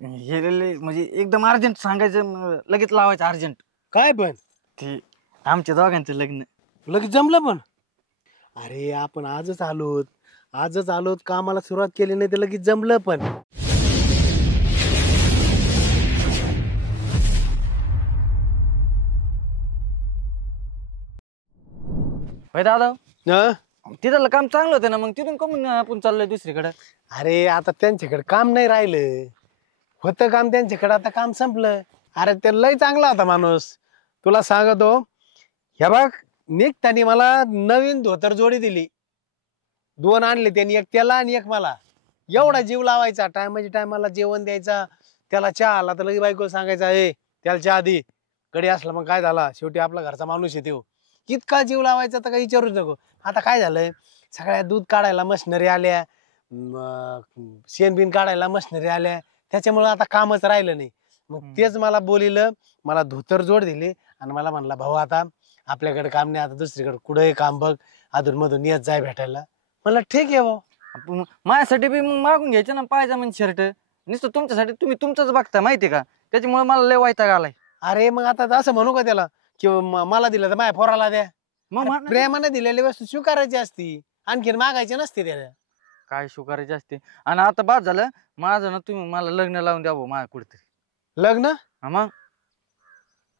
म्हणजे एकदम अर्जंट सांगायचं, लगेच लावायचं अर्जंट. काय पण ते आमच्या दोघांचं लग्न. लगेच जमलं पण. अरे आपण आजच आलोत कामाला सुरुवात केली नाही तर लगेच जमलं पण. होय दादा, हं? तिथलं काम चांगलं होतं ना, मग तिथून कमून आपण चाललोय दुसरीकडे. अरे आता त्यांच्याकडे काम नाही राहिलं. होतं काम त्यांच्याकडे, आता काम संपलं. अरे ते लय चांगला होता माणूस, तुला सांगतो. हे बघ, निघतानी मला नवीन धोतर जोडी दिली. 2 आणले त्यांनी, एक त्याला आणि एक मला. एवढा जीव लावायचा, टायमाला जेवण द्यायचा. त्याला चहा आला तर लगे बायको सांगायचा, त्याला चहा आधी. गडी असला मग काय झाला, शेवटी आपला घरचा माणूस येते हो. इतका जीव लावायचा तर काही विचारूच नको. आता काय झालंय, सगळ्या दूध काढायला मशिनरी आल्या, शेण बिन काढायला मशिनरी आल्या. त्याच्यामुळे आता कामच राहिलं नाही. मग तेच मला बोलिलं, मला धोतर जोड दिली आणि मला म्हणला, भाऊ आता आपल्याकडे काम नाही, आता दुसरीकडे कुठेही काम बघ, अधून मधून येत जाय भेटायला. म्हणलं ठीक आहे भाऊ. माझ्यासाठी बी मग मागून घ्यायचं ना पायजा म्हणजे शर्ट. नुसतं तुमच्यासाठी तुम्ही तुमचंच बघता माहितीये का, त्याच्यामुळे मला लय वैताग आलाय. अरे मग आता असं म्हणू का त्याला, किंवा मला दिलं तर माझ्या पोराला द्या. मग प्रेमाने दिलेली वस्तू स्वीकारायची असती, आणखीन मागायची नसते त्याला. काय शुकारायचे असते. आणि आता बाद झालं माझं ना, तुम्ही मला लग्न लावून द्या भाऊ माझ्या कुठेतरी. लग्न? मग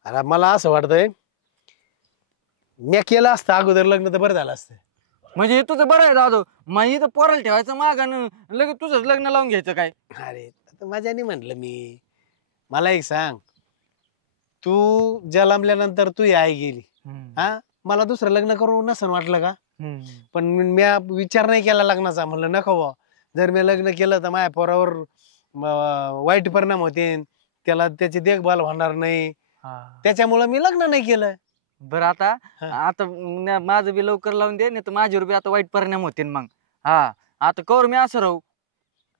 अरे मला असं वाटतंय, मी केलं असतं अगोदर लग्न तर बरं झालं असतं. म्हणजे तुझं बरं आहे दादू, मग इथं पोराला ठेवायचं माग आणि लगेच तुझंच लग्न लावून घ्यायचं काय. अरे माझ्याने म्हटलं मी. मला एक सांग, तू जन्मल्यानंतर तू आई गेली, हा, मला दुसरं लग्न करून नसन वाटलं का? पण मी विचार नाही केला लग्नाचा. म्हणलं नको बा, जर मी लग्न केलं तर माझ्या पोरावर वाईट परिणाम होते, त्याला त्याची देखभाल होणार नाही. त्याच्यामुळं मी लग्न नाही केलं. बरं आता आता माझं बी लवकर लावून दे, नाही तर माझ्यावर बी आता वाईट परिणाम होते मग. आता कवर मी असं राहू.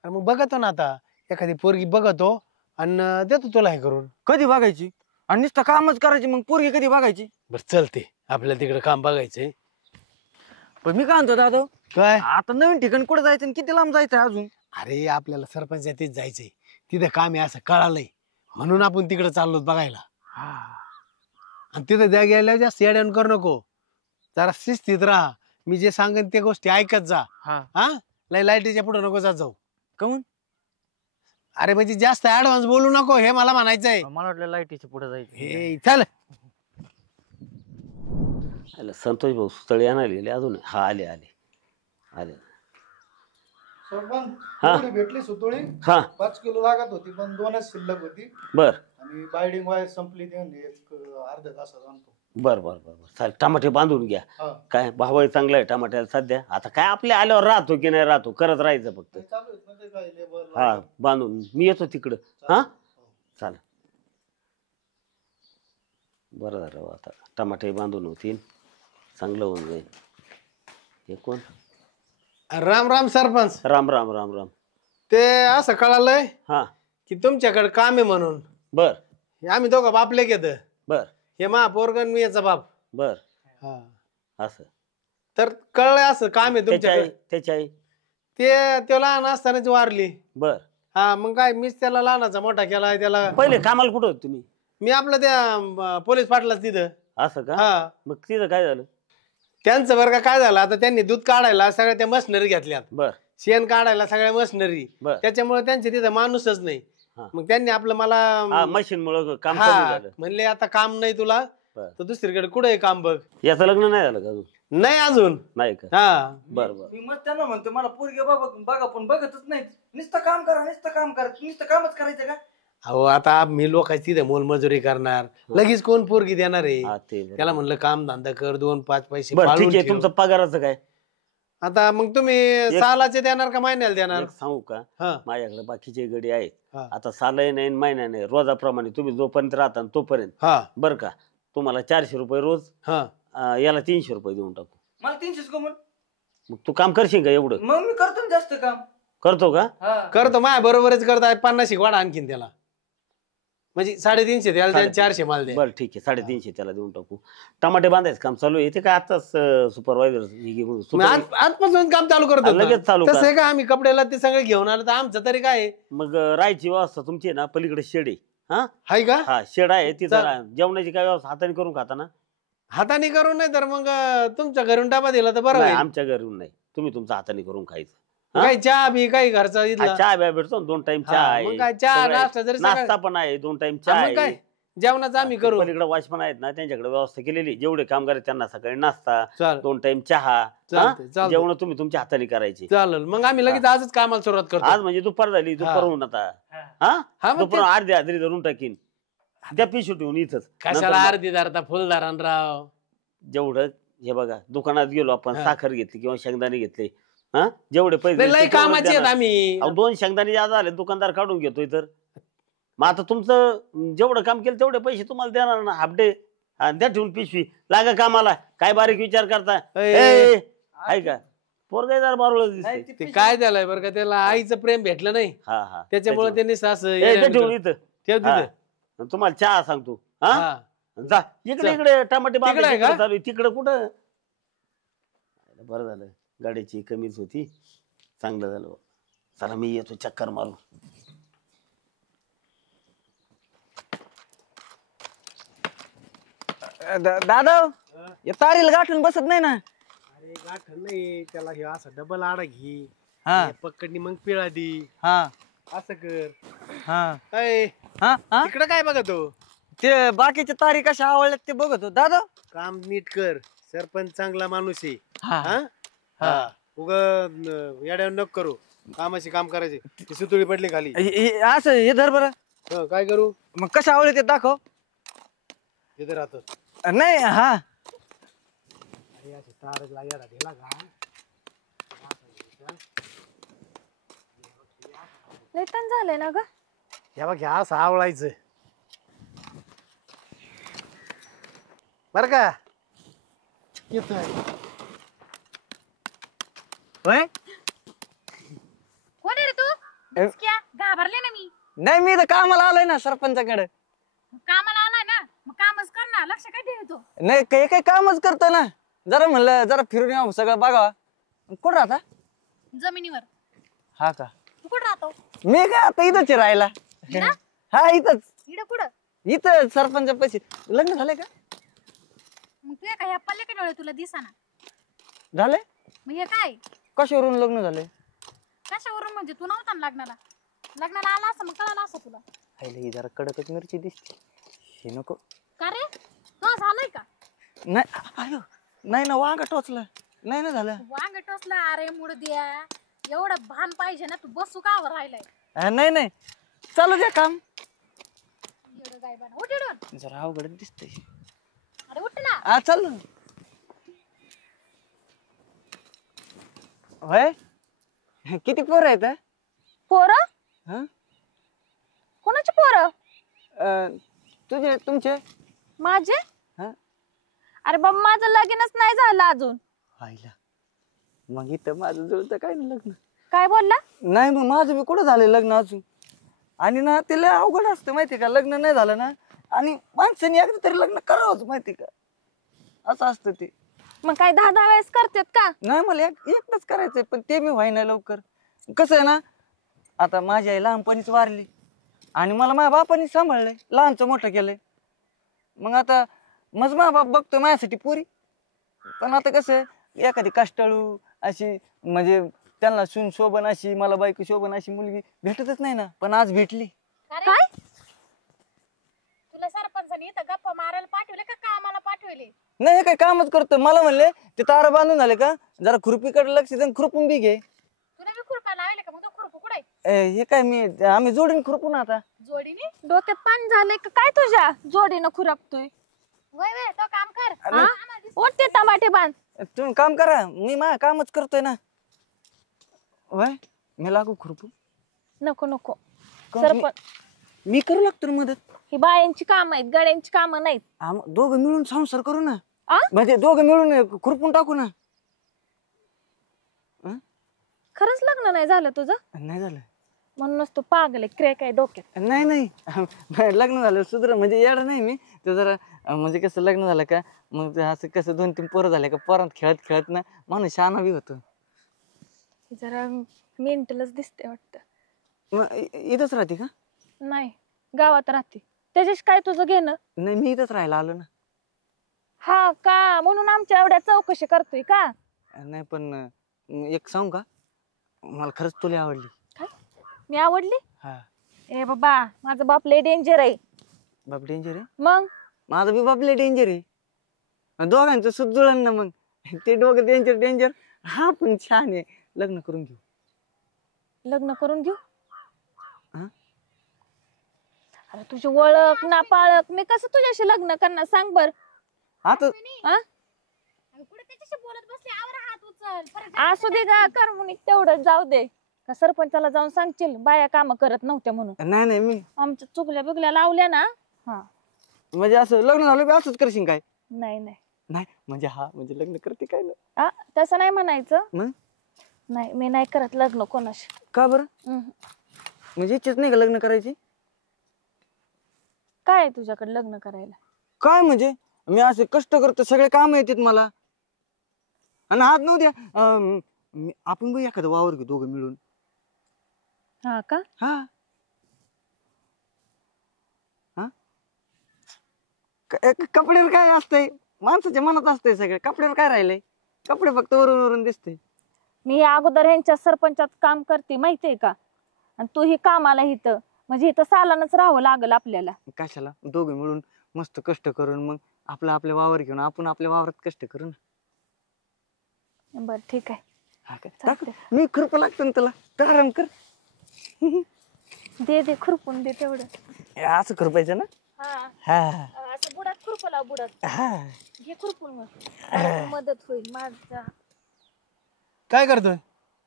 मग बघतो ना, आता एखादी पोरगी बघतो आणि देतो तुला हे करून. कधी बघायची? आणि नुसतं कामच करायची, मग पोरगी कधी बघायची? बरं चलते, आपल्याला तिकडे काम बघायचंय. पण मी काय म्हणतो दादा, काय आता नवीन ठिकाण कुठे जायचं आणि किती लांब जायचं अजून? अरे आपल्याला सरपंचातीच जायचंय, तिथे काम आहे असं कळालंय, म्हणून आपण तिकडे चाललो बघायला. आणि तिथे त्या गेल्यावर जास्त येड्यान करू नको, जरा शिस्तीत राहा. मी जे सांगेन ते गोष्टी ऐकत जा. हा, लाईटीच्या पुढे नको जात जाऊ. काऊन? अरे म्हणजे जास्त ऍडव्हान्स बोलू नको, हे मला म्हणायचंय. मला वाटलं लाईटीच्या पुढे जायचं. हे चल. संतोष भाऊ स्थळी आणायले अजून. हा आले आले आले. भेटली सुतोळी. 5 किलो लागत होती, पण 2च शिल्लक होती. बर. आणि बायडिंग वायर संपली, एक अर्ध्या तासात आणतो. बर बर बर बर चालेल. टमाटे बांधून घ्या. काय भाव चांगला आहे टमाट्याला सध्या. आता काय आपल्या आल्यावर राहतो की नाही राहतो, करत राहायचं फक्त. हा बांधून मी येतो तिकडं. हा चालेल. बरं झालं, आता टमाटे बांधून होतील, चांगलं होऊन जाईल. हे कोण? राम राम सरपंच. राम राम राम राम. ते असं कळालंय की तुमच्याकडे काम आहे म्हणून. बर. आम्ही दोघं बापले घेत. बर. हे महापोरगण मी याचा बाप. बर. असं तर कळलंय असं काम आहे तुमच्याकडे. त्याची आई ते लहान असतानाच वारली. बर. हा मग काय, मीच त्याला लहानाचा मोठा केला. त्याला पहिले कामाला कुठं होत तुम्ही? मी आपलं त्या पोलीस पाटलाच तिथं. असं का? मग तिथं काय झालं त्यांचं? बरं का काय झालं, आता त्यांनी दूध काढायला सगळ्या त्या मशिनरी घेतल्यात. बर. शेण काढायला सगळ्या मशिनरी. त्याच्यामुळे त्यांचे तिथं माणूसच नाही. मग त्यांनी आपलं मला मशीन मुळे काम म्हणले आता काम नाही तुला तर दुसरीकडे कुठे काम बघ. याचं लग्न नाही झालं का अजून? नाही अजून. नाही का? हा बर बर. मी मग त्यांना म्हणतो मला पोरगी बघा, पण बघतच नाही. नुसतं काम करा, नुसतं काम करा, नुसतं कामच करायचं का? अहो आता मी लोकांची तिथे मोलमजुरी करणार, लगेच कोण पोरगी देणार आहे? त्याला म्हणलं काम धंदा कर, 2-5 पैसे. ठीक आहे, तुमचं पगाराचं काय? आता मग तुम्ही सालाचे देणार का महिन्याला देणार? सांगू का, माझ्याकडे बाकीचे गडी आहेत. आता सालाही नाही महिना नाही, रोजाप्रमाणे तुम्ही जोपर्यंत राहता तोपर्यंत. बर का, तुम्हाला 400 रुपये रोज, याला 300 रुपये देऊन टाकू. मला 300 कमून. मग तू काम करशील का एवढं? मग मी करतो जास्त काम. करतो का? करतो, माझ्या बरोबरच करता. 50 वाढा आणखीन त्याला. म्हणजे 350 द्याल त्या 400 माल द्या. बरं ठीक आहे 350 त्याला देऊन टाकू. टमाटे बांधायचं काम चालू आहे ते काय आताच सुपरवायझर मग आजपासून काम चालू करतो लगेच चालू तसं करा. आहे का आम्ही कपड्याला ते सगळे घेऊन आलो तर आमचं तरी काय आहे? मग राहायची व्यवस्था तुमची आहे ना पलीकडे शेड आहे. हा हाय का हा शेड आहे तिथं जेवणाची काय व्यवस्था हाताने करून खाता ना? हाताने करून नाही तर मग तुमच्या घरून डबा दिला तर बरं नाही, होईल. आमच्या घरून नाही तुम्ही तुमच्या हाताने करून खायचं. काही चहा बी काही घरचा इथला चहा ब्या भेटतो 2 टाइम चहा हा, आहे मग काय चहा सगळं आहे. नाश्ता जरी सकाळी- नाश्ता पण आहे 2 टाइम हा, चहा मग काय आहे. जेवणाचं आम्ही करू. पलीकडे वॉचमन आहेत ना त्यांच्याकडे व्यवस्था केलेली जेवढे कामगार आहेत त्यांना सकाळी नाश्ता चाल 2 टाइम चहा चालतंय, चालतंय. जेवण तुम्ही तुमच्या हाताने करायची. चालेल मग आम्ही लगेच आजच कामाला सुरुवात करतो. आज म्हणजे दुपार झाली दुपारहून आता हा, हा मग दुपार अर्धी हाजरी धरून टाकीन त्या पिशू ठेवून इथंच कशाला नंतर अर्धी दारता फुलदारान राव. मग जेवढं हे बघा दुकानात गेलो आपण हा. साखर घेतली किंवा शेंगदाणे घेतले हा जेवढे पैसे नाही, लय दिले, तेवढं कामाची आहेत देणार. आम्ही. 2 शेंगदाणे ज्यादा झाले दुकानदार काढून घेतोय तर मग आता तुमचं जेवढं काम केलं तेवढे पैसे तुम्हाला देणार ना हाफ डे द्या ठेवून पिशवी लागा कामाला काय बारीक विचार करता ए, आहे का पोरगायदार बारुळ दिसते ते काय झालंय बरं का त्याला आईचं प्रेम भेटलं नाही हा हा त्याच्यामुळे त्यांनी सास ते ठेवून इथं ठेव तिथं. हा. तुम्हाला चहा सांगतो हा हा. जा इकडे इकडे टमाटे तिकडे आहे का? चालू आहे. तिकडे कुठं बरं झालं गाडीची कमीच होती चांगलं झालं चला मी येतो चक्कर मारू. दादा या तारीला गाठून बसत नाही ना. अरे गाठण नाही त्याला हे असं डबल आडा घे हा हे पकडणी मग पिळा दी हा असं कर. हा अय, हा हा इकडं काय बघतो ते बाकीच्या तारी कशा आवडल्यात ते बघतो दादा. काम नीट कर सरपंच चांगला माणूस आहे. हा हा हा उग येड्यावर नको करू कामाशी काम करायचे ती सुतुळी पडली खाली. असं हे धर बरं. हं, काय करू मग कशा आवडले ते दाखव. इथे राहतो. नाही हा अरे अशी तारला येडा दिला का लय ताण झालंय ना ग. हे बघ ह्या असं आवळायचं बर का येतोय. होय कोण आहे रे तू? क्या घाबरले ना मी. नाही मी तर कामाला आलोय ना सरपंचाकडे. कामाला आलाय ना मग कामच कर ना लक्ष काय ठेवतो. नाही काही काही कामच करतो ना. जरा म्हणलं जरा फिरून यावं सगळं बघा. कुठं राहता? जमिनीवर. हा का तू कुठं राहतो? मी काय आता इथंच आहे राहायला. इथं? हा इथंच इकडं कुठं? इथं सरपंच पैसे. लग्न झालंय का? मग तू काय ह्या पल्ले काय तुला दिसाना. झालंय. मग हे काय कशावरून लग्न झालंय? कशावरून म्हणजे तू नव्हता ना लग्नाला आला असं मग कळालं असं तुला. हायला ही जरा कडकच मिरची दिसते. हे नको. का रे तो झालंय का? नाही आयो नाही ना वांग टोचलं नाही ना झालं. वांग टोचला अरे मुड द्या एवढं भान पाहिजे ना तू बसू का राहिलाय. नाही नाही चालू द्या काम. एवढं गाय बना उठ इकडून. जरा अवघड दिसतंय. अरे उठ ना. हा चाल होय. किती पोर आहेत? पोरं हा कोणाची पोरं? तुझे तुमचे माझे? हा अरे बाबा माझं लगीनच नाही झालं अजून. आईला मग इथं माझं जुळतं काय ना लग्न. काय बोलला? नाही मग माझं बी कुठं झालंय लग्न अजून. आणि ना ते लय अवघड असतं माहिती का लग्न नाही झालं ना. आणि माणसाने एकदा तरी लग्न करावंच माहिती का असं असतं ते. मग काय 10 वेळेस करतेत का? नाही मला एकदाच करायचंय पण ते मी व्हाय नाही लवकर. कसं आहे ना आता माझी आई लहानपणीच वारली आणि मला माझ्या बापाने सांभाळलंय लहानचं मोठं केलंय. मग आता मग माझा बाप बघतोय माझ्यासाठी पुरी. पण आता कसं एखादी कष्टाळू अशी म्हणजे त्यांना सून शोभन अशी मला बायको शोभन अशी मुलगी भेटतच नाही ना. पण आज भेटली. काय तुला सरपंचाने इथं गप्पा मारायला पाठवले का कामाला पाठवले? नाही हे काय कामच करतो. मला म्हणले ते तारा बांधून झाले का जरा खुरपीकडे लक्ष दे खुरपून बी घे. तुला बी खुरपा लावले का? मग तो खुरपू कुठे? हे काय आम्ही जोडीन खुरपू ना आता. जोडीने? डोक्यात पाणी झालंय का काय तुझ्या? जोडीनं खुरपतोय. वय वय तो काम कर. उठते टमाटे बांध. तुम्ही काम करा मी माझं कामच करतोय ना. वय मी लागू खुरपू? नको नको का? सरपंच मी करू लागतो ना मदत. ही बायांची काम आहेत गड्यांची काम नाहीत. दोघं मिळून संसार करू ना. आ? म्हणजे दोघं मिळून खुरपून टाकू ना. खरंच लग्न नाही झालं तुझं? नाही झालं. म्हणूनच तू पागल आहे, क्रॅक आहे डोक्यात. नाही नाही लग्न झालं सुधर म्हणजे येडं नाही मी ते जरा म्हणजे कसं लग्न झालं का मग ते असं कसं 2-3 पोरं झाले का पोरांत खेळत खेळत ना माणूस शहाणा बी होतो. जरा मेंटलच दिसते वाटतं. मग इथंच राहते का? नाही, गावात राहते. त्याच्याशी काय तुझं घेणं? नाही मी इथंच राहायला आलो ना. हा का, म्हणून आमच्या एवढ्या चौकशी करतोय का? नाही पण एक सांगू का मला खरंच तुला आवडली. काय मी आवडली? हा. ए बाबा, माझा बाप लय डेंजर आहे. बाप डेंजर आहे? मग माझा बी बाप लय डेंजर आहे. दोघांचं सुख जुळण ना मग. ते दोघं डेंजर डेंजर, हा पण छान आहे. लग्न करून घेऊ. लग्न करून घेऊ? हा? अरे तुझी ओळख ना पाळख, मी कसं तुझ्याशी लग्न करणार सांग बर? आता असू दे का, कर म्हणून तेवढं जाऊ दे. का सरपंचाला जाऊन सांगशील बाया काम करत नव्हत्या म्हणून? नाही नाही मी आमच्या चुकल्या बिगल्या लावल्या ना. हा म्हणजे असं लग्न झालं बी असंच करशील काय? नाही नाही नाही म्हणजे हा म्हणजे लग्न करते काय ना. तसं नाही म्हणायचं. मग नाही, मी नाही करत लग्न कोणाशी. का बरं? म्हणजे इच्छाच नाही का लग्न करायची? काय आहे तुझ्याकडे लग्न करायला? काय म्हणजे मी असे कष्ट करतो, सगळे काम येतात मला. आणि हात नव्हते आपण बी एखादं वावर घेऊ दोघं मिळून. हा का? हा हा कपड्यावर काय असतंय, माणसाच्या मनात असतंय सगळं. कपड्यावर काय राहिलंय? कपडे फक्त वरून वरून दिसते. मी अगोदर ह्यांच्या सरपंचात काम करते माहितीये का, आणि तू ही कामाला इथं, म्हणजे इथं सालानच राहावं लागल आपल्याला. कशाला? दोघं मिळून मस्त कष्ट करून मग आपल्या वावर घेऊन आपण आपल्या वावरात कष्ट करू ना. बर ठीक आहे. हा काय? टाक. मी खुरप लागतो ना तुला, तू आराम कर. दे खुरपून दे तेवढं. असं खुरपायचं ना. हा असं बुडात खुरप लाव, बुडात हा. घे खुरपून, मग मदत होईल माझ्या. काय करतोय?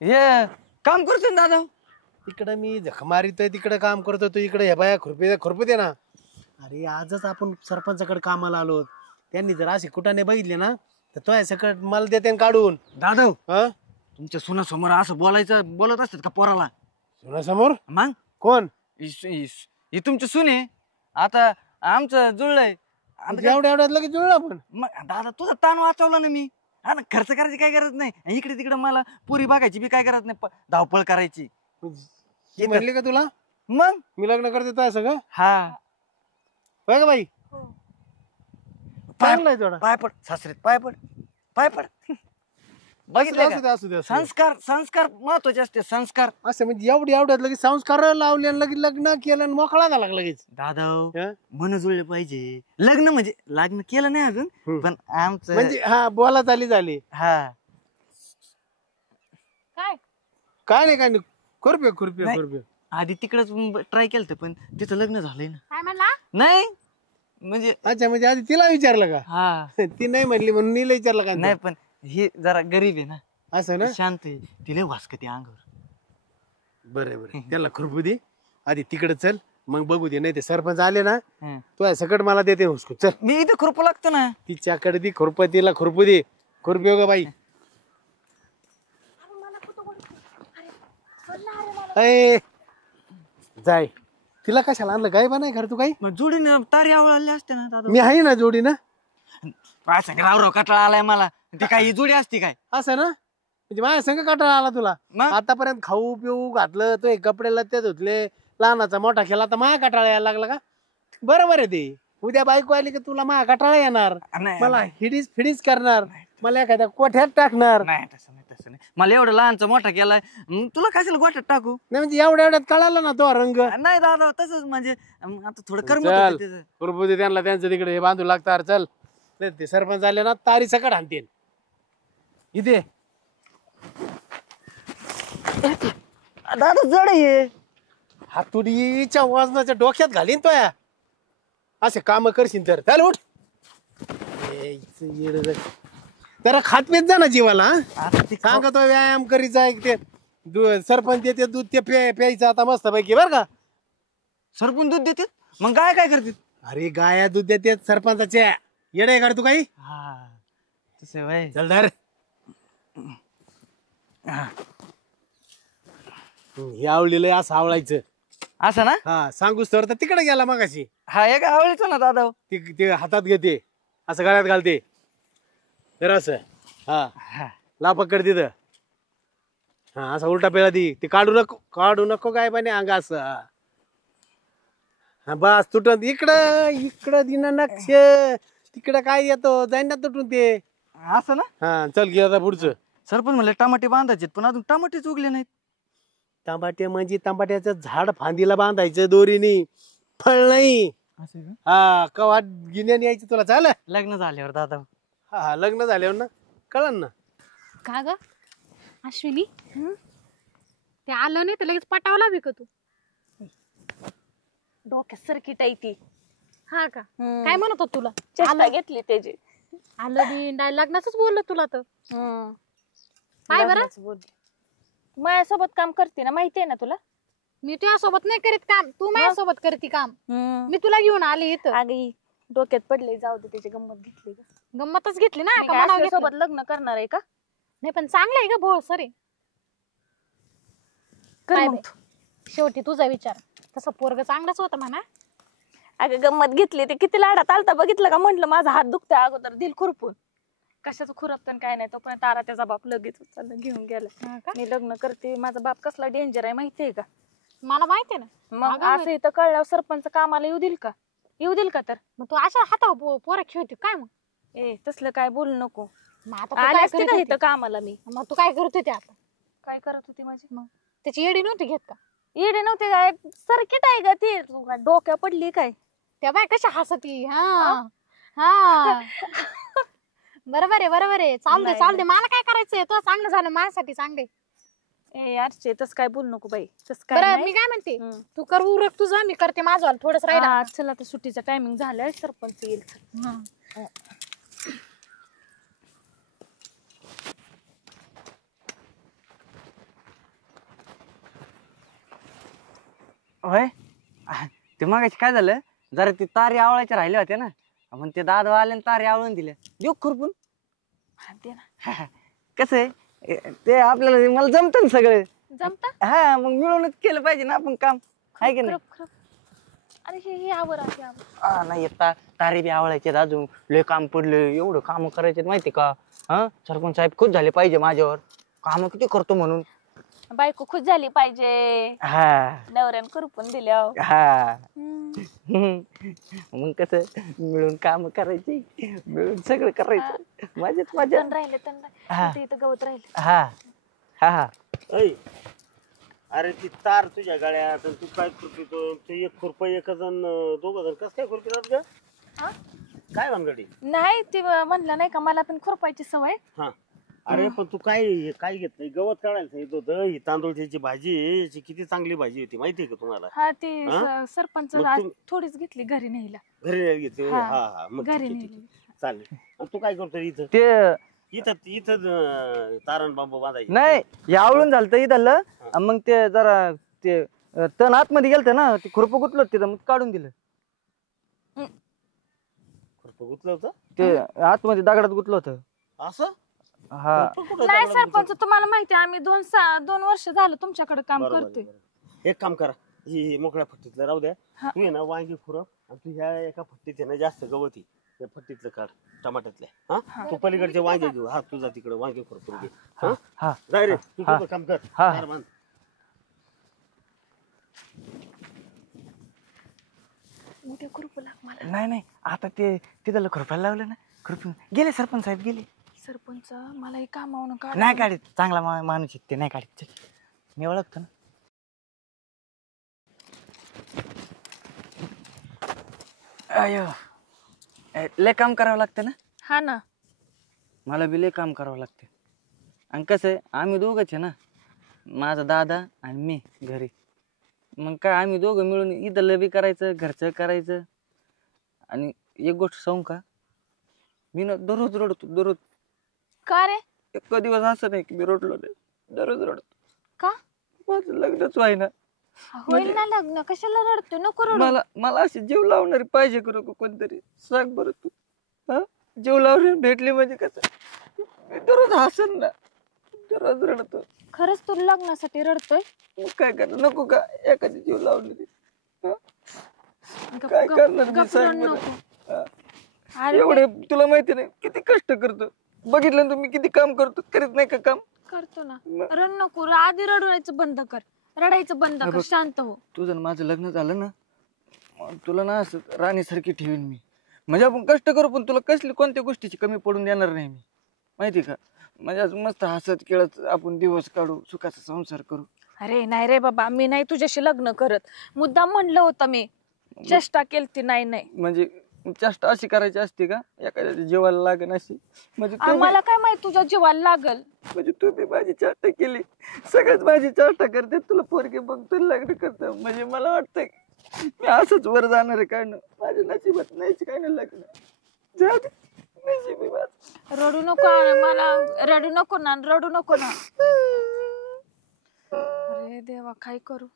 हे काम करतो ना दादा. इकडं मी जख मारितोय, तिकडे काम करतोय, तू इकडे ह्या बाया खुरपू दे ना. अरे आजच आपण सरपंचाकडे कामाला आलो. त्यांनी जर असे कुठाने बघितले ना तर तो सकट मला देते काढून. दादा हा, तुमच्या सुनासमोर असं बोलत असतात का पोराला? सुनासमोर? मग कोण? ही तुमची सून आहे. आता आमचं जुळलंय. एवढ्या एवढ्यात लगेच जुळलं आपण. मग दादा तुझा ताण वाचवला ना मी. हा ना, खर्च करायची काय गरज नाही. इकडे तिकडे मला पुरी बघायची बी काय गरज नाही, धावपळ करायची. ही म्हणली का तुला मग मी लग्न करते तर सगळं? हा. होय का बाई? चांगलं आहे थोडा. पाय पड सासरीत, पाय पड. बघितलं असू दे, का? असू दे. संस्कार महत्वाचे असते. संस्कार असं म्हणजे एवढ्यात लगेच संस्कार लावले आणि लगेच लग्न केलं आणि मोकळा झाला लगेच. दादा हं? मन जुळले पाहिजे. लग्न म्हणजे लग्न केलं नाही अजून, पण आमचं म्हणजे हा बोला झाली. हा काय काय नाही खुरपे. आधी तिकडच ट्राय केलं पण तिथं लग्न झालंय ना. काय म्हणला? नाही म्हणजे अच्छा, म्हणजे आधी तिला विचारलं का? हा ती नाही म्हणली म्हणून नीला विचारलं का? नाही पण हे जरा गरीब आहे ना, असं ना. शांत आहे. तिला वासकते अंगावर. बरं त्याला खुरपू दे आधी, तिकडे चल मग बघू दे. नाही ते सरपंच आले ना हं. तू सकट मला देते हुसकू. चल मी इथं खुरपू लागतो ना. तिच्याकडे ती खुरप, तिला खुरपू दे. खुरपी ग बाई. अय जाय, तिला कशाला आणलं? काय बनाय खरं तू? काही मग जोडीने तारी आवळले असते ना दादा. मी आहे ना जोडी ना. काय सांग राव कटाळा आलाय मला. ती काय ही जोडी असती काय? असं ना, म्हणजे माझ्या संग कटाळा आला तुला. मग आतापर्यंत खाऊ पिऊ घातलं, तो कपडे लत्ते धुतले, लहानाचा मोठा केला, आता माझ्या कटाळा यायला लागला का? बरोबर आहे ते. उद्या बायको आली की तुला माझ्या कटाळा येणार, नाही, मला हिडीस फिडीस करणार, मला एखाद्या कोठ्यात टाकणार. नाही तसं नाही. मला एवढं लहानचं मोठा केलाय, मग तुला कशाला गोठ्यात टाकू? नाही म्हणजे एवढ्यात कळाला ना तो रंग. नाही दादा तसंच म्हणजे आता थोडं कर्म चल होतं त्याचं. खुरपू दे त्यांना, त्यांचं तिकडे हे बांधू लागतात. चल नाही ते सरपंच आले ना तारी सकट आणतील इथे. दादा जड आहे. हातुडीच्या वजनाच्या डोक्यात घालीन तो या. असे काम करशील तर चल उठ. त्याला खातपेत जा ना जीवाला. आता ती सांगतो व्यायाम करीत जाय. ते सरपंच देते दूध ते प्यायचं आता मस्त पैकी बर का. सरपून दूध देते मग गाय काय करते? अरे गाया दूध देते सरपंचाच्या. येडे काढ तू काही. हा तसं वय. चल धर. हे आवडलेलं असं आवडायचं. असं ना? हा सांगूस तर तिकडे गेला मगाशी. हा एक आवडीचं ना दादा. ते हातात घेते असं गळ्यात घालते तर असं. हा ला पकड तिथं. हा असा उलटा पेळा ती काढू नको काय पाणी अंग असं. हा बस तुटत इकडं दिन नक्ष तिकडं काय येतो जाईन ना तुटून ते. असं ना? हा चल घे आता पुढचं. सरपंच म्हणले टमाटे बांधायचे पण अजून टमाटेच उगले नाहीत. टमाटे म्हणजे टमाट्याचं झाड फांदीला बांधायचं दोरीने, फळ नाही. असं का? हा कवा गिन्यान यायची तुला चाल. लग्न झाल्यावर दादा. हा लग्न झाल्यावर ना कळन ना. का ग अश्विनी ते आलं नाही तर लगेच पटावला बी का तू? डोक्यात सर्किट आहे ती. हा का काय म्हणत होत तुला? चेष्टा घेतली त्याची. आलं बी डाय लग्नाच बोललं तुला तर. काय बरं लग्नाचं बोलली. माझ्यासोबत काम करते ना, माहितीये ना तुला. मी तुझ्यासोबत नाही करीत काम, तू माझ्यासोबत करते काम. मी तुला घेऊन आले इथं. अगं डोक्यात पडले, जाऊ दे त्याची गंमत घेतली. गंमतच घेतली ना. मी काय अश्विनीसोबत लग्न करणार आहे का? नाही पण चांगलं आहे का भोळ सरे. काय मग बाई, शेवटी तुझा विचार. तसं पोरग चांगलाच होता म्हणा. अगं गंमत घेतली, ते किती लाडात आलता बघितलं का? म्हंटल माझा हात दुखतोय अगोदर, दिल खुरपून. कशाचं खुरपतं काय नाही, तोपर्यंत तारा त्याचा बाप लगेच उचलला घेऊन गेला. मी लग्न करते, माझा बाप कसला डेंजर आहे माहितीये का? मला माहितीये ना. मग असं इथं कळल्यावर सरपंच कामाला येऊ देईल का? येऊ देईल का? तर मग तू अशा हातावर पोरं खेळते काय? मग ए तसलं काय बोलू नको. मग आता तू आले काय असते करीत का होती? इथं कामाला मी? मग तू काय करत होती आता? काय करत होती माझी? मग त्याची येडी नव्हती घेत का? येडे नव्हते काय? सर्किट आहे का ती? डोक्या पडली काय? त्या बाय कशा हसती. हा हा बरोबर आहे बरोबर आहे. चालते चालते, मला काय करायचंय? तो चांगलं झालं माझ्यासाठी चांगले. ए यारचे तस काय बोलू नको बाई. तस काय बरं नाही. मी काय म्हणते, तू कर उरक तुझं, मी करते माझं थोडस राहिला. हा, चला आता सुट्टीचा टायमिंग झालाय, सरपंच येईल. होय ते मागाशी काय झालं, जरा ती तारी आवळायच्या राहिल्या होत्या ना, मग ते दादा आले आणि तारी आवळून दिल्या. देऊ खुरपून. दे ना. कसं आहे ते आपल्याला मला जमतं ना सगळं. जमता? हा मग मिळूनच केलं पाहिजे ना आपण काम, आहे की नाही? अरे हे आवर नाही तारी बी आवळायचे अजून लय काम पडले, एवढं काम करायचे माहिती का? हा सरपंच साहेब खुश झाले पाहिजे माझ्यावर, काम किती करतो म्हणून. बायको खुश झाली पाहिजे. हा नवऱ्यान खुरपून दिल्या. हा मग कसं मिळून काम करायची, मिळून सगळं करायचं. माझ्यात माझ्या राहिले इथं गवत राहिले. हा हा हा अरे ती तार तुझ्या गळ्यात आणि तू काय खुरपितो? तू एक खुरप एक जण दोघ जण कस काय खुरपितात ग? काय भानगडी? नाही ते म्हणलं नाही का, मला पण खुरपायची सवय. हा अरे पण तू काय काय घेत नाही? गवत काढायला सांगितलं होतं. ही तांदूळची भाजी याची किती चांगली भाजी होती माहितीये का तुम्हाला? हा ते सरपंच मग आज थोडीच घेतली घरी न्यायला. घरी घेतली. हा. हा हा मग घरी ठीक आहे, नेली. ठीक आहे. चालेल. आणि तू काय करतो इथं? ते इथं इथं तारण बांबू बांधायची नाही आवळून झालं तर झालं. मग ते जरा ते तण आतमध्ये गेलत ना, ते खुरप गुतलं तिथं, मग काढून दिलं. खुरपं गुतलं होतं ते आतमध्ये दगडात गुतलं होतं. असं? हा नाही सरपंच, तुम्हाला माहिती आहे आम्ही 2 वर्ष झालं तुमच्याकडे काम करतोय. एक काम करा, ही मोकळ्या फट्टीतलं राहू द्या. तू आहे ना वांगी खुरप, आणि तू ह्या एका फट्टीत आहे ना जास्त गवती त्या फट्टीतलं काढ टमाट्यातल्या. हा तू पलीकडचे वांगे घेऊ. हा तुझा तिकडे वांगे खुरपून घे. हा जाय रे, तू तुझं काम कर. हा. दार बांध. उद्या खुरपू लाग मला. नाही आता ते तिथं खुरपायला लावलं ना, खुरपून गेले सरपंच साहेब गेले. सरपंच मला हे कामावून काढ. नाही काढत, चांगला माणूस आहे ते, नाही काढत. मी ओळखतो ना. अयो लय काम करावं लागतं ना. हा ना, मला बी लय काम करावं लागतं. आणि कसं आहे आम्ही दोघंच आहे ना, माझा दादा आणि मी घरी. मग काय आम्ही दोघं मिळून इथलं बी करायचं, घरचं करायचं. आणि एक गोष्ट सांगू का, मी ना दररोज रडतो. दररोज का रे? एक दिवस असं नाही की मी रडलो नाही, दररोज रडतो. का? माझं लग्नच व्हाय ना. होईल ना लग्न, कशाला रडतोय? नको रडू. मला अशी जीव लावणारी पाहिजे का नको कोणतरी? सांग बरं तू. हा जीव लावणारी भेटली म्हणजे कसं मी दररोज हसन ना, तर रोज रडतो. खरंच तू लग्नासाठी रडतोय? मग काय करणार, नको का एखादी जीव लावून दे. गप- काय गप- करणार मी गप सांग रडू बरं. नको. हा. अरे एवढे तुला माहिती नाही किती कष्ट करतो, बघितलं ना तुम्ही किती काम करतो, करीत नाही का काम? करतो ना. मग- रड नको, आधी रडायचं बंद कर, रडायचं बंद हा कर, बघ. शांत हो. तुझं आणि माझं लग्न झालं ना, मग तुला ना असं राणीसारखी ठेवीन मी. म्हणजे आपण कष्ट करू पण तुला कसली कोणत्या गोष्टीची कमी पडून देणार नाही मी, माहिती का? म्हणजे आज मस्त हसत खेळत आपण दिवस काढू, सुखाचा संसार करू. अरे नाही रे बाबा, मी नाही तुझ्याशी लग्न करत. मुद्दाम म्हणलं होतं मी, चेष्टा केलती. नाही नाही, म्हणजे चेष्टा अशी करायची असते का एखाद्या जीवाला लागण अशी? म्हणजे तू बी- आम्हाला काय माहित तुझ्या जीवाला लागल. म्हणजे तू बी माझी चेष्टा केली, सगळ्यात माझी चेष्टा करते, तुला पोरगे बघतो लग्न करतो. म्हणजे मला वाटतंय मी असंच वर जाणार आहे. काय ना माझ्या नशिबात नाहीच काय ना लग्न. जाऊ दे, नशीब आहे माझं. रडू नको मला, रडू नको ना, रडू नको ना. अरे देवा, काय करू?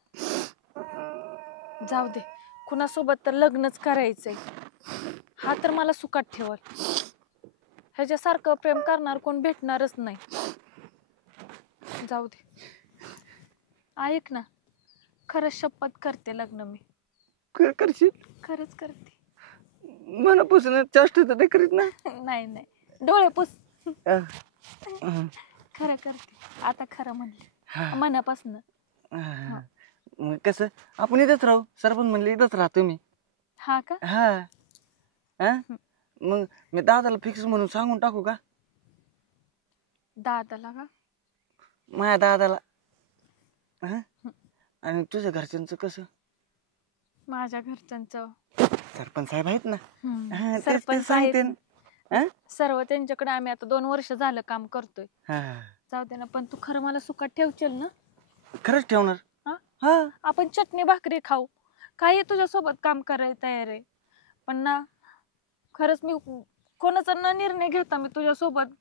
जाऊ दे, कुणासोबत तर लग्नच करायचंय. हा तर मला सुखात ठेवल. ह्याच्यासारखं प्रेम करणार कोण भेटणारच नाही. जाऊ दे. ऐक ना, खरंच शपथ करते लग्न मी. करशील? खरंच करते. मनापासून चेष्टा तर नाही करीत ना? नाही नाही, डोळे पुस. अं, खरं करते आता, खरं म्हणले हा. मनापासून. मग कसं आपण इथंच राहू, सरपंच म्हणले इथंच राहतो मी. हा का? हा हा? मग मी दादाला फिक्स म्हणून सांगून टाकू का? दादाला का? माझ्या दादाला. हा? आणि तुझ्या घरच्यांचं कसं? माझ्या घरच्यांचं सरपंच साहेब आहेत ना? हा, तेच ते सरपंच सांगते आहेत. ना. हा? सर्व त्यांच्याकडे आम्ही आता 2 वर्ष झालं काम करतोय. हा. जाऊ दे ना, पण तू खरं मला सुखात ठेवशील ना? खरंच ठेवणार. हा? हा. आपण चटणी भाकरी खाऊ, काही तुझ्या सोबत काम करायला तयार आहे. पण ना, खरंच मी कोणाचा न निर्णय घेता मी तुझ्या सोबत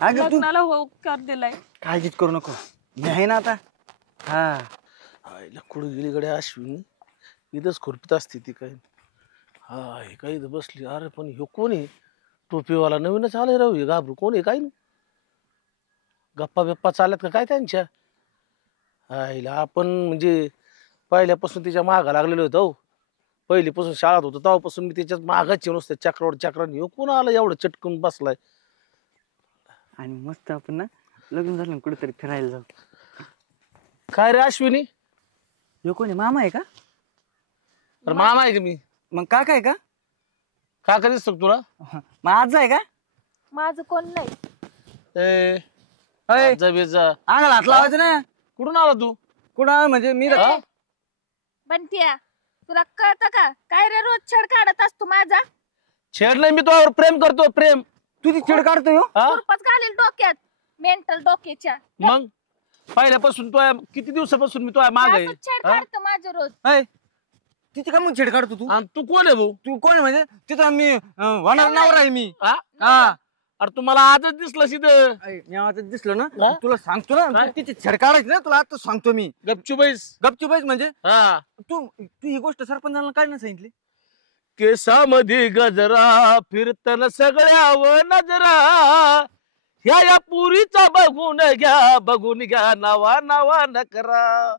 अगं तू लग्नाला होकार दिलाय. काळजीच करू नको, मी आहे ना आता. हा. आईला कुठं गेली गड्या अश्विनी, इथंच खुरपीत असते ती काय. हा हे काय इथं बसली. अरे पण ह्यो कोण आहे? टोपीवाला नवीनच आलाय राहू. हे घाबरू कोण आहे काय नाही. गप्पा बिप्पा चालत का काय त्यांच्या? आईला आपण म्हणजे पहिल्यापासून तिच्या मागा लागलेलो होतो. हो, पहिलीपासून शाळेत होतो तेव्हापासून मी त्याच्यात मागाची नुसते चक्रावर चक्राने. ह्यो कोण आला एवढं चटकून बसलाय? आणि मस्त आपण ना लग्न झालं कुठेतरी फिरायला जाऊ. काय रे अश्विनी? ह्यो कोणी मामा आहे का? अरे मामा आहे का मी? मग काका आहे का? काका दिसतो का तुला? मग आज आहे का? माझं कोण नाही. ए अय, जा बेजा. अंगाला हात लावायचं ना. कुठून आला तू? कुठं म्हणजे मी हा? बंटिया, तुला कळतं का काय रे? रोज छड काढत असतो माझा. छेड नाही, मी तुझ्यावर प्रेम करतो. प्रेम. तुझी चिड काढतोय हो? हा? खुरपच घालील डोक्यात, मेंटल डोक्याच्या. मग पहिल्यापासून तो किती दिवसापासून मी तो माग आहे. असं छेड हा? काढतो माझं रोज. अय, तिची का मग चिड काढतो तू? आणि तू कोण आहे भाऊ? तू कोण आहे म्हणजे? तिथं मी होणार नवरा आहे मी. हा? हा. अरे तुम्हाला आजच दिसलं तिथं. अय, मी आता दिसलो ना, हा? तुला सांगतो ना. काय? तू तिची छेड काढायची ना, तुला आता सांगतो मी. गपचुबाईस. गपचूप आहेस म्हणजे? हा. तू तू ही गोष्ट सरपंचाला काय नाही सांगितली? केसामध्ये गजरा फिरतन सगळ्यावर नजरा. ह्या पुरीचा बघून घ्या नावा नावा न करा.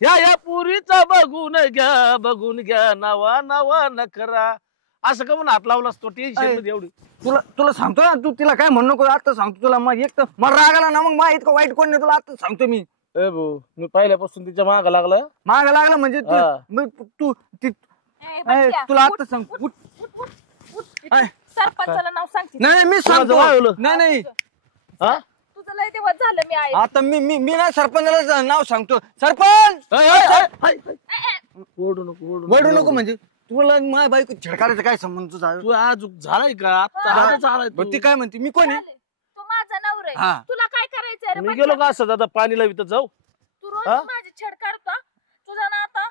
ह्या पुरीचा बघून घ्या नावा नावा न करा. असं का म्हणून हात लावला असतो टेन्शन मध्ये एवढी? तुला तुला सांगतो ना, तू तिला काय म्हणू नको. आता सांगतो तुला. मग एक तर मला राग आला ना, मग मा इतकं वाईट कोण नाही. तुला आता सांगतो मी. ए भाऊ, मी पहिल्यापासून तिच्या माग लागला. माग लागला म्हणजे हा. तू ए, बंटिया, तुला उठ, आता सांग. उठ, उठ. उठ, उठ, उठ. अय. सरपंचाला नाव सांगते. नाही मी तुला सांगतो. जवळ आलं. नाही नाही, हा? तुझं लय दिवस झालं मी आहे. आता मी ना सरपंचाला नाव सांगतो. सरपंच ओढू नको वडू नको म्हणजे? तुला माझ्या बायको झडकारायचा काय संबंध तुझा? तू आज झालाय का? आता आजच आलाय तू. बरं, ती काय म्हणते? मी कोण आहे? चालेल. तू माझा नवरा हा. आहे. तुला काय करायचंय रे? मी बंटिया? गेलो का असं आता पाणी लावित जाऊ? तू रोज हा? माझी छेड काढतो. तुझा ना आता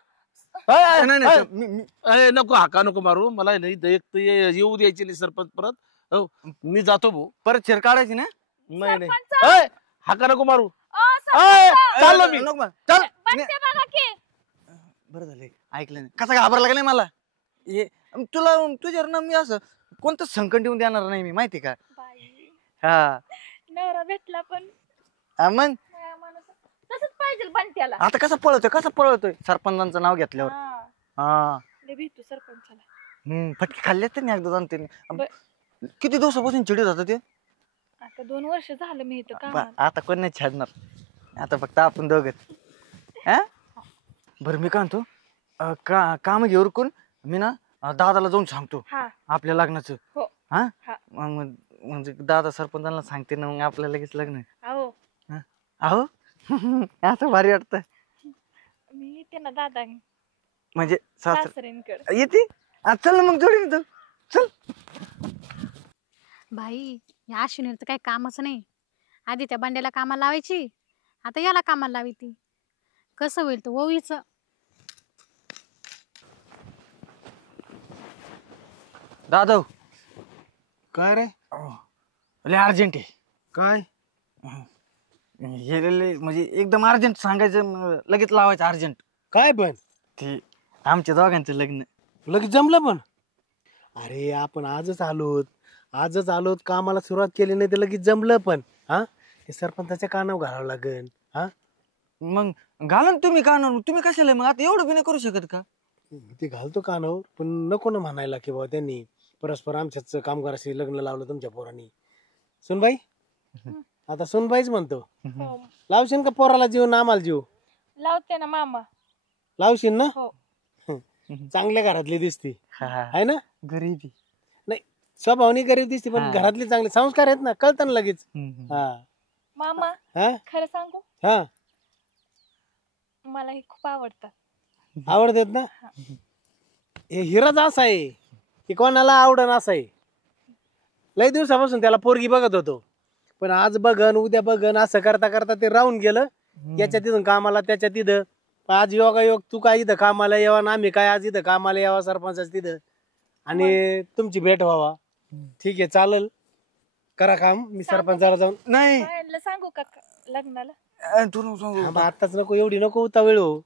नाही नाही अरे नको हाका नको मारू मला. नाही एक तर येऊ द्यायची नाही सरपंच परत. हो, मी जातो भाऊ. परत छेड काढायची ना? नाही नाही. सरपंच! अय, हाका नको मारू. ओ, सरपंच! चाललो मी. नको बा. चल. बंटिया बघा की. बरं झालंय ऐकलं नाही. कसा घाबरला का नाही मला? हे तुला तुझ्यावर ना मी असं कोणतं संकट येऊन देणार नाही मी, माहिती का? बाई, हा. नवरा भेटला पण मग माया माणूस तसंच पाहिजे बंट्याला. आता कसं पळतोय सरपंचांचं नाव घेतल्यावर. हा हा लय भेटू सरपंचाला. फटके खाल्ले तर नाही एकदा जाऊन त्यांनी. बर. किती दिवसापासून चिडीत होता ते. आता 2 वर्ष झालं मी इथं कामाला. आता कोण नाही छाडणार, आता फक्त आपण दोघंच. हा बरं मी काय म्हणतो, काम घेऊ उरकून मी ना दादाला जाऊन सांगतो हा आपल्या लग्नाचं. हो. हा हा. मग म्हणजे दादा सरपंचाला सांगते ना, मग आपल्या लगेच लग्न. अहो अहो असं भारी वाटतं. मी येते ना दादा म्हणजे सासऱ्यांकडे. येते. चल ना मग जोडी तू चल. भाई या अश्विनीचं काही कामच नाही. आधी त्या बंड्याला कामाला लावायची, आता याला कामाला लावी ती. कसं होईल तो ओवीचं. दादा काय रे लय अर्जंट आहे. काय हे म्हणजे एकदम अर्जंट सांगायचं, लगेच लावायचं अर्जंट. काय पण ते आमच्या दोघांचं लग्न. लगेच जमलं पण. अरे आपण आजच आलोत कामाला सुरुवात केली नाही तर लगेच जमलं पण. हा हे सरपंचाच्या कानावर घालावं लागेल. हा मग घाला ना तुम्ही कानावर. तुम्ही कशाला मग आता एवढं बी नाही करू शकत का. ते घालतो कानावर पण नको ना म्हणायला की बाबा त्यांनी परस्पर आमच्याच कामगाराशी लग्न लावलं तुमच्या पोरांनी. सुनबाई आता सुनबाईच म्हणतो. हो. लावशील का पोराला जीव ना आम्हाला जीव लावते ना मामा. लावशील ना. हो. चांगल्या घरातली दिसती आहे ना. गरीबी नाही स्वभावनी गरीब दिसती पण हा. घरातली चांगले संस्कार आहेत ना, कळतं ना लगेच. हा मामा हा खरं सांगू हा मला हे खूप आवडतात. आवडतात ना. हे हिराच असा आहे की कोणाला आवडन असा आहे. लय दिवसापासून त्याला पोरगी बघत होतो पण आज बघन उद्या बघन असं करता करता ते राहून गेलं. याच्या तिथून कामाला त्याच्या तिथं. आज योगायोग तू काय इथं कामाला यावा ना आम्ही काय आज इथं कामाला यावा सरपंचाच तिथं आणि तुमची भेट व्हावा. ठीक आहे चालेल करा काम. मी सरपंचाला जाऊन नाही. बायांना सांगू का लग्नाला. तू नको सांगू. थांबा, आत्ताच नको एवढी नको उतावेळ हो.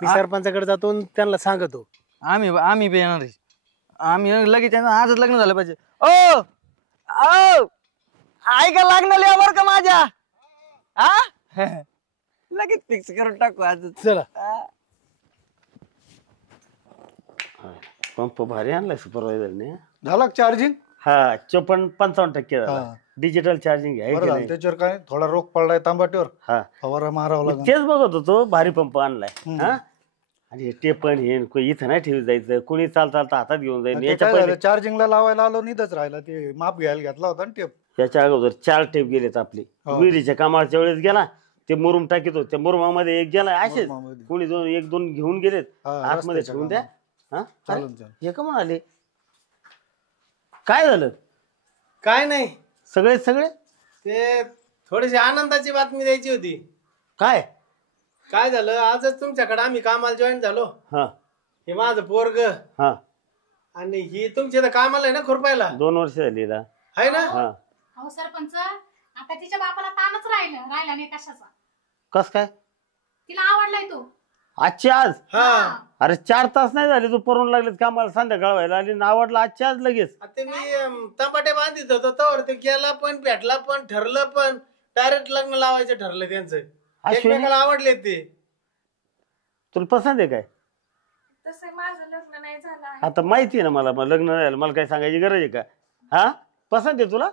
मी सरपंचाकडे जातो आणि त्यांना सांगतो. आम्ही बी येणार आहे. आम्ही लगेच येणार. आजच लग्न झालं पाहिजे. ओ ओ ऐका लग्नाला या बरं का माझ्या. हा लगेच फिक्स करून टाकू आज. चला पंप भारी आणलाय सुपरवायझरने. झाला चार्जिंग. हा 55% झाला. डिजिटल चार्जिंग आहे की नाही? त्याच्यावर काय थोडा रोग पडलाय तांबाटीवर, हा फवारा मारावा लागेल. तेच बघत होतो भारी पंप आणलाय. हा आणि हे टेपण हे इथं नाही ठेवी जायचं. कोणी चालता हातात घेऊन जाईल. याच्या पहिले चार्जिंगला लावायला आलो निधच राहिला. ते माप घ्यायला घेतला होता ना टेप. याच्या अगोदर 4 टेप गेलेत आपले. विहिरीच्या कामाच्या वेळेस गेला ते मुरुम टाकीत होते. त्या मुरुमामध्ये एक गेला असेच मुरुमामध्ये. कोणी 1-2 घेऊन गेलेत. हा, आतमध्ये रस्त्याच्या ठेवून द्या. हा चालेल चालेल. हे का म्हणाले काय झालं. काय नाही सगळे ते थोडीशी आनंदाची बातमी द्यायची होती. काय काय झालं आजच तुमच्याकडे आम्ही कामाला जॉईन झालो. हा हे माझं पोरग हा आणि ही तुमच्या इथं कामाला आहे ना खुरपायला 2 वर्ष झाली ना. आहे ना. हा अहो सरपंच आता तिच्या बापाला ताणच राहिला नाही कशाचा. कस काय तिला आवडलाय तो. आजची आज. हा अरे 4 तास नाही झाले तू परवून लागलेत कामाला. संध्याकाळ व्हायला आणि आवडला आजची आज लगेच. ते मी तंबाटे बांधित होतो तर ते गेला पण भेटला पण ठरलं पण डायरेक्ट लग्न लावायचं ठरलं त्यांचं. अश्विनी एकमेकाला आवडले ते. तुला पसंत आहे काय. तसं माझं लग्न नाही झालं आहे. आता माहिती आहे ना मला. मग लग्न नाही झालं मला काय सांगायची गरज आहे का. हा पसंत आहे तुला.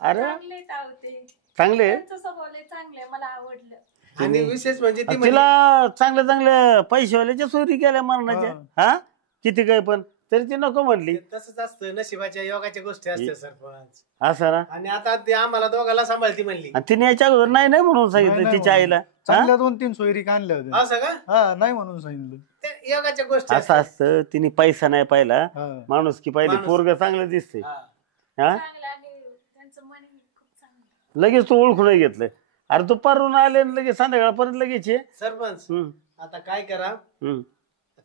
अरे चांगले टावते चांगले त्यांचं स्वभाव लय चांगले मला आवडलं. आणि विशेष म्हणजे ती तिला चांगल्या पैशावाल्याच्या चोरी केल्या मरणाच्या. हा किती काय पण तरी ती नको म्हणली. तसंच असतं नशिबाच्या योगाच्या गोष्टी असतात सरपंच. असं ना. आणि आता ते आम्हाला दोघाला सांभाळती म्हणली. आणि तिने याच्या अगोदर नाही नाही म्हणून सांगितलं नाही तिच्या आईला. चांगल्या 2-3 सोयरी आणल्या होत्या. असं का. हा नाही म्हणून सांगितलं. ते योगाच्या गोष्टी असं असतं. तिने पैसा नाही पाहिला हा. माणूस की पाहिजे. माणूस. पोरग चांगलं दिसते. हा. हा चांगलं आणि त्यांचं मनही खूप चांगलं. लगेच तू ओळखून घेतलं. अरे तू पारून आले आणि लगेच संध्याकाळपर्यंत लगेच ये. सरपंच आता काय करा हम्म.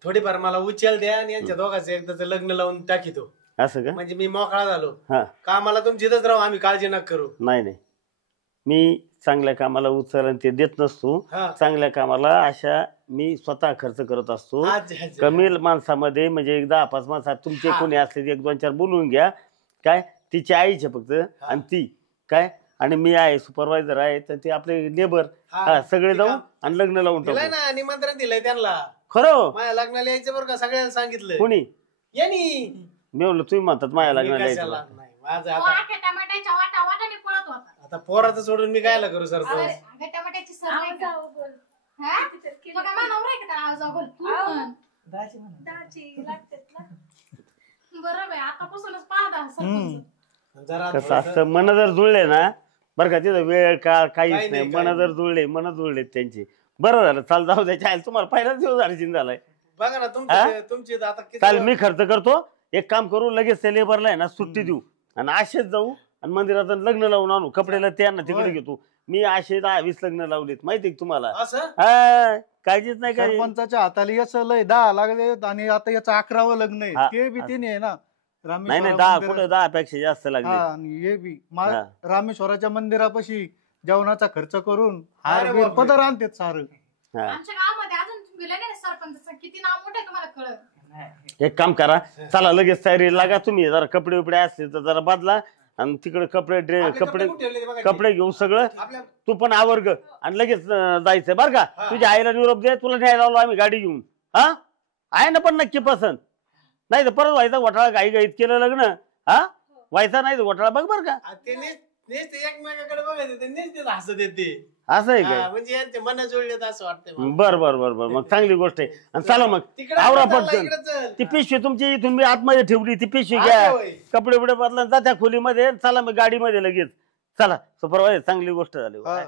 थोडीफार मला उचल द्या आणि यांच्या दोघांचं एकदाच लग्न लावून टाकीतो. असं का. म्हणजे मी मोकळा झालो. हा कामाला तुमची इथंच राहू आम्ही काळजी नका करू. नाही मी चांगल्या कामाला उचल आणि ते देत नसतो. हा. चांगल्या कामाला अशा मी स्वतः खर्च करत असतो. अच्छा, अच्छा. कमी माणसामध्ये म्हणजे 10-5 माणसात तुमचे हा. कोणी असले 1-2-4 बोलवून घ्या. काय तिची आईचे फक्त आणि ती काय आणि मी आहे सुपरवायझर आहे तर ते आपले लेबर सगळे जाऊ आणि लग्न लावून दिलंय टाकू ना निमंत्रण दिलंय त्यांना खरं माझ्या लग्नाला यायचं बरं का सगळ्यांना सांगितलं कोणी यांनी मी म्हणलं तुम्ही म्हणतात माझ्या लग्नाला मी यायचं कशाला? बा. नाही, माझं तो आता अख्ख्या टमाट्याच्या वाटाने पळत होता. आता पोराचं सोडून मी कायला करू सर अरे, अख्ख्या टमाट्याची सर नाही का? हा? तो काय मानव रे का त्याला आवाज आवाज? तू पण. बरोबर आहे, आतापासूनच पाहता सरपंच. जरा कसं असतं मन जर जुळले ना बरं का तिथं वेळ काळ काही काहीच नाही नाही, मन काही जर जुळले मन जुळले त्यांची बरं झालं चाल जाऊ द्या चाल तुम्हाला पहिलाच दिवस अर्जिन झालाय बघा ना हा? तुमची आता किती चाल मी खर्च करतो एक काम करू लगेच त्या लेबरला आहे ना सुट्टी देऊ आणि असेच जाऊ आणि मंदिरात लग्न लावून आणू कपड्याला त्यांना तिकडे होय. घेतो मी असे 10-20 लग्न लावलेत माहिती आहे का तुम्हाला असं हा, काळजीच नाही काय सरपंचाच्या हाताला याचं लय 10 लागले आणि आता याचं 11वं लग्न आहे हा, ते बी तिने आहे ना नाही नाही रामेश्वर 10 मंदिरात- कुठं 10 पेक्षा जास्त लागले हा, आणि हे बी हा. रामेश्वराच्या मंदिरापाशी जेवणाचा खर्च करून अरे हार बीर बापरे. पदर आणतात सारं हा. आमच्या गावामध्ये अजून गेलं नाही सरपंचाचं किती नाव मोठं आहे तुम्हाला कळत. एक काम करा चला लगेच तयारी लागा तुम्ही जरा कपडे उपडे असतील तर जरा बदला आणि तिकडे कपडे आपले कपडे कुठे ठेवले ते बघा की. कपडे घेऊ सगळं आपल्या तू पण आवर्ग आणि लगेच जायचंय बरं का तुझ्या आईला निरोप दे तुला न्यायला आलो आम्ही गाडी घेऊन हा आहे ना पण नक्की पसंत नाही तर परत व्हायचा घोटाळा घाई घाईत केलं लग्न हा व्हायचा नाही तर घोटाळा बघ बरं का ते नेच एकमेकाकडे बघायचे ते नेच ते हसत येते असं आहे काय म्हणजे यांचे मन जुळलेत असं वाटतंय मला. बर बर बर बर मग चांगली गोष्ट आहे आणि चला मग तिकडे आवरा चालला, पटकन इकडे चल. ती पिशवी तुमची इथून मी आतमध्ये ठेवली ती पिशवी हा, घ्या होय. कपडे बिपडे बदला जा त्या खोलीमध्ये चला मग गाडीमध्ये लगेच चला सुपरवायझर चांगली गोष्ट झाली हा.